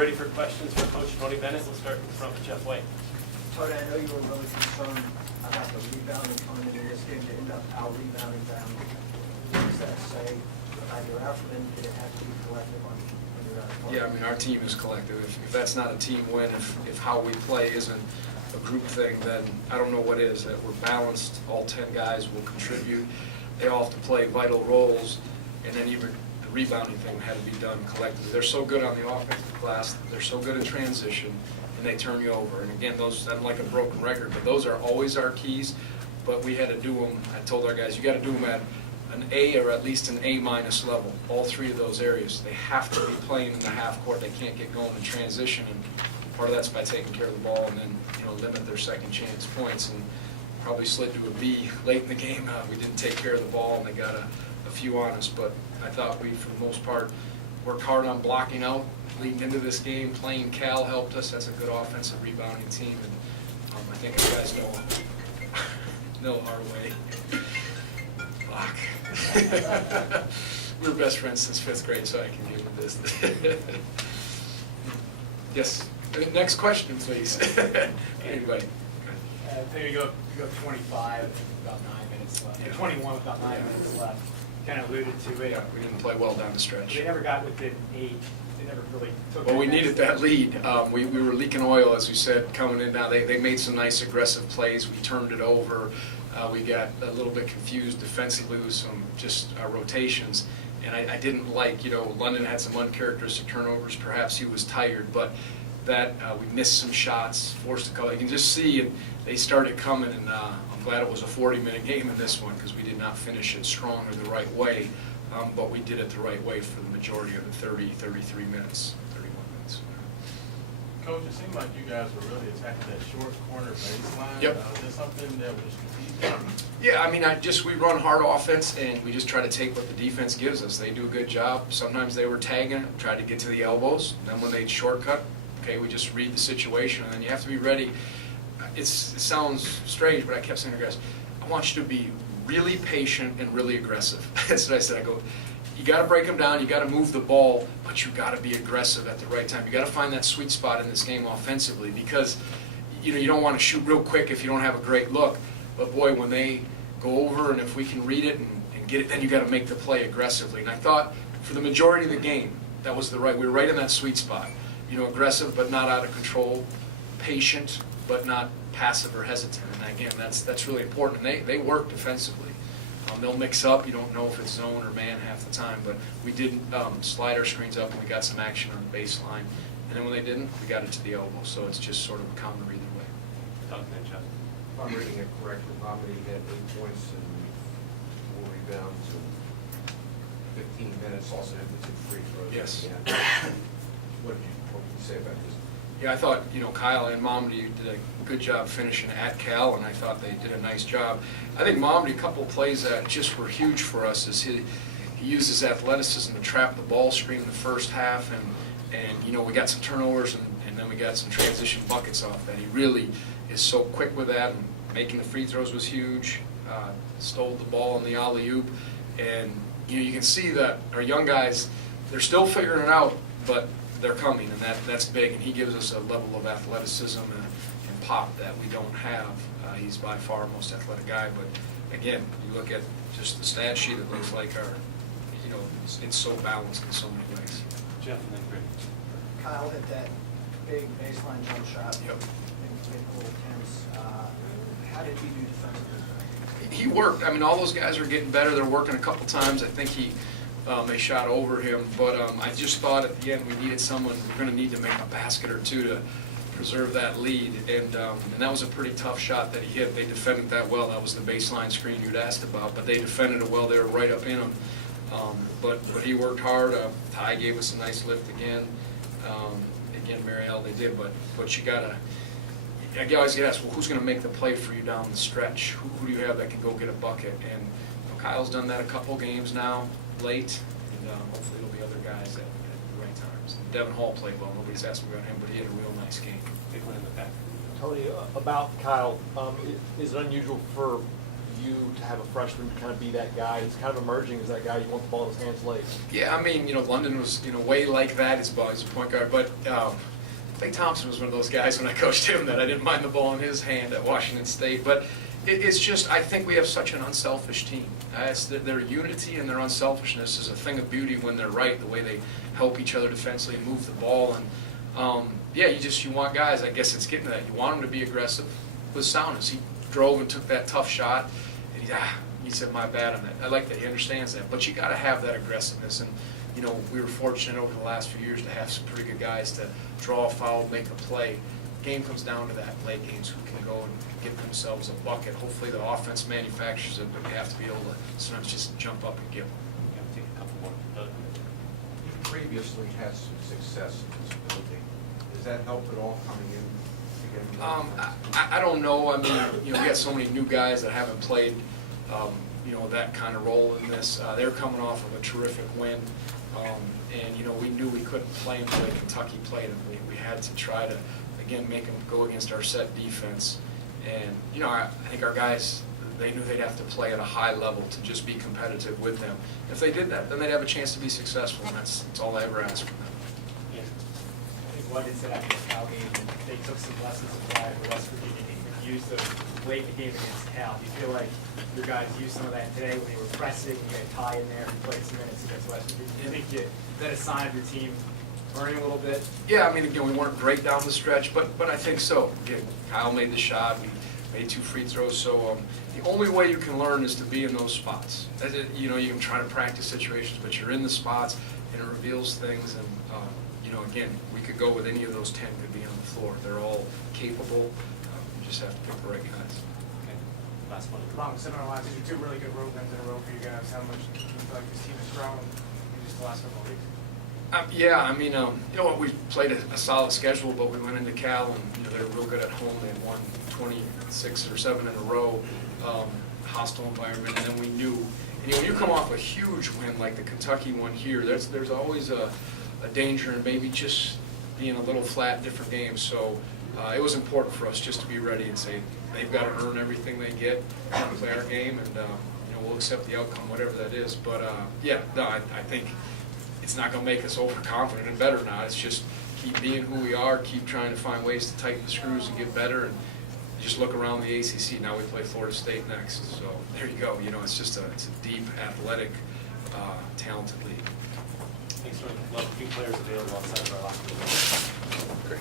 ready for questions for Coach Tony Bennett. We'll start in front with Jeff White. Tony, I know you were really concerned about the rebounding coming into this game to end up out-rebounding them. What does that say about your effort, and did it have to be collective on your part? Yeah, I mean, our team is collective. If that's not a team win, if how we play isn't a group thing, then I don't know what is. That we're balanced, all 10 guys will contribute. They all have to play vital roles, and then even the rebounding thing had to be done collectively. They're so good on the offensive glass, they're so good in transition, and they turn you over. And again, those, I'm like a broken record, but those are always our keys. But we had to do them, I told our guys, you got to do them at an A or at least an A-minus level, all three of those areas. They have to be playing in the half court. They can't get going in transition, and part of that's by taking care of the ball and then, you know, limit their second chance points. And probably slid to a B late in the game. We didn't take care of the ball, and they got a few on us. But I thought we, for the most part, worked hard on blocking out leading into this game. Playing Cal helped us. That's a good offensive rebounding team, and I think you guys know our way. Block. We were best friends since 5th grade, so I can deal with this. Yes. Next question, please. Anybody? There you go 25 with about 9 minutes left. Yeah. 21 with about 9 minutes left. Kind of alluded to it. Yeah, we didn't play well down the stretch. They never got within 8. They never really took Well, we that needed that lead. We were leaking oil, as we said, coming in. Now they made some nice aggressive plays. We turned it over. We got a little bit confused defensively with some just rotations. And I didn't like, you know, London had some uncharacteristic turnovers. Perhaps he was tired, but that we missed some shots, forced a couple. You can just see it. They started coming, and I'm glad it was a 40-minute game in this one because we did not finish it strong or the right way, but we did it the right way for the majority of the 33 minutes, 31 minutes. Coach, it seemed like you guys were really attacking that short corner baseline. Yep. Is there something that was strategic? Yeah, I mean, we run hard offense, and we just try to take what the defense gives us. They do a good job. Sometimes they were tagging, try to get to the elbows. Then when they'd shortcut, okay, we just read the situation, and then you have to be ready. It sounds strange, but I kept saying to guys, I want you to be really patient and really aggressive. That's what I said. I go, you got to break them down, you got to move the ball, but you got to be aggressive at the right time. You got to find that sweet spot in this game offensively, because you don't want to shoot real quick if you don't have a great look. But boy, when they go over, and if we can read it and get it, then you got to make the play aggressively. And I thought for the majority of the game, that was we were right in that sweet spot. You know, aggressive but not out of control, patient but not passive or hesitant. And again, that's really important. And they work defensively. They'll mix up. You don't know if it's zone or man half the time, but we did slide our screens up, and we got some action on the baseline. And then when they didn't, we got it to the elbow. So it's just sort of a counter either way. Talk to Jeff. If I'm reading it correctly, Mommy had 8 points and 4 rebounds and 15 minutes, also had the 2 free throws. Yes. What did you say about this? Yeah, I thought, you know, Kyle and Momedy did a good job finishing at Cal, and I thought they did a nice job. I think Momedy, a couple of plays that just were huge for us, is he used his athleticism to trap the ball screen in the first half, and you know, we got some turnovers, and then we got some transition buckets off that. He really is so quick with that, and making the free throws was huge. Stole the ball on the alley-oop, and you can see that our young guys, they're still figuring it out, but they're coming, and that's big. And he gives us a level of athleticism and pop that we don't have. He's by far our most athletic guy, but again, you look at just the stat sheet, it looks like you know, it's so balanced in so many ways. Jeff and then Greg. Kyle hit that big baseline jump shot. Yep. And made a little tense. How did he do defensively? He worked. I mean, all those guys are getting better. They're working a couple times. I think they shot over him, but I just thought at the end we needed someone. We're going to need to make a basket or two to preserve that lead, and that was a pretty tough shot that he hit. They defended that well. That was the baseline screen you'd asked about, but they defended it well. They were right up in him. But he worked hard. Ty gave us a nice lift again. Again, Mariel, they did, but you gotta. I always get asked, well, who's going to make the play for you down the stretch? Who do you have that can go get a bucket? And you know, Kyle's done that a couple games now, late, and hopefully there'll be other guys at the right times. And Devin Hall played well. Nobody's asking about him, but he had a real nice game. Big one in the back. Tony, about Kyle, is it unusual for you to have a freshman kind of be that guy? He's kind of emerging as that guy. You want the ball in his hands late. Yeah, I mean, London was in a way like that as a point guard, but Clay Thompson was one of those guys when I coached him that I didn't mind the ball in his hand at Washington State. But it's just, I think we have such an unselfish team. Their unity and their unselfishness is a thing of beauty when they're right, the way they help each other defensively and move the ball. And yeah, you want guys, I guess it's getting to that. You want them to be aggressive with soundness. He drove and took that tough shot, and he said, my bad on that. I like that he understands that. But you got to have that aggressiveness. And we were fortunate over the last few years to have some pretty good guys to draw a foul, make a play. Game comes down to that, late games, who can go and get themselves a bucket. Hopefully the offense manufactures it, but you have to be able to sometimes just jump up and get one. Take a couple more. You previously had some success in this building. Does that help at all coming in? I don't know. I mean, we got so many new guys that haven't played, that kind of role in this. They're coming off of a terrific win, and we knew we couldn't play them the way Kentucky played them. We had to try to, again, make them go against our set defense. And I think our guys, they knew they'd have to play at a high level to just be competitive with them. If they did that, then they'd have a chance to be successful, and that's all I ever asked from them. I think London said after the Cal game, they took some lessons of that for West Virginia and used those late in the game against Cal. Do you feel like your guys used some of that today when they were pressing, you had Ty in there and played some minutes against West Virginia? Do you think is that a sign of your team learning a little bit? Yeah, I mean, we weren't great down the stretch, but I think so. Again, Kyle made the shot. We made 2 free throws. So the only way you can learn is to be in those spots. You can try to practice situations, but you're in the spots, and it reveals things. And again, we could go with any of those 10 could be on the floor. They're all capable. You just have to pick the right guys. Okay. Last one. Along similar lines, these are 2 really good road wins in a row for you guys. How much do you feel like this team has grown in just the last couple of weeks? Yeah, I mean, we played a solid schedule, but we went into Cal, and they were real good at home. They had won 26 or 7 in a row, hostile environment, and then we knew. And when you come off a huge win like the Kentucky one here, there's always a danger in maybe just being a little flat, different games. So it was important for us just to be ready and say they've got to earn everything they get and play our game, and we'll accept the outcome, whatever that is. But I think it's not going to make us overconfident, and better not. It's just keep being who we are, keep trying to find ways to tighten the screws and get better, and just look around the ACC. Now we play Florida State next, so there you go. It's just it's a deep, athletic, talented league. Thanks for a few players available outside of our locker room. Great.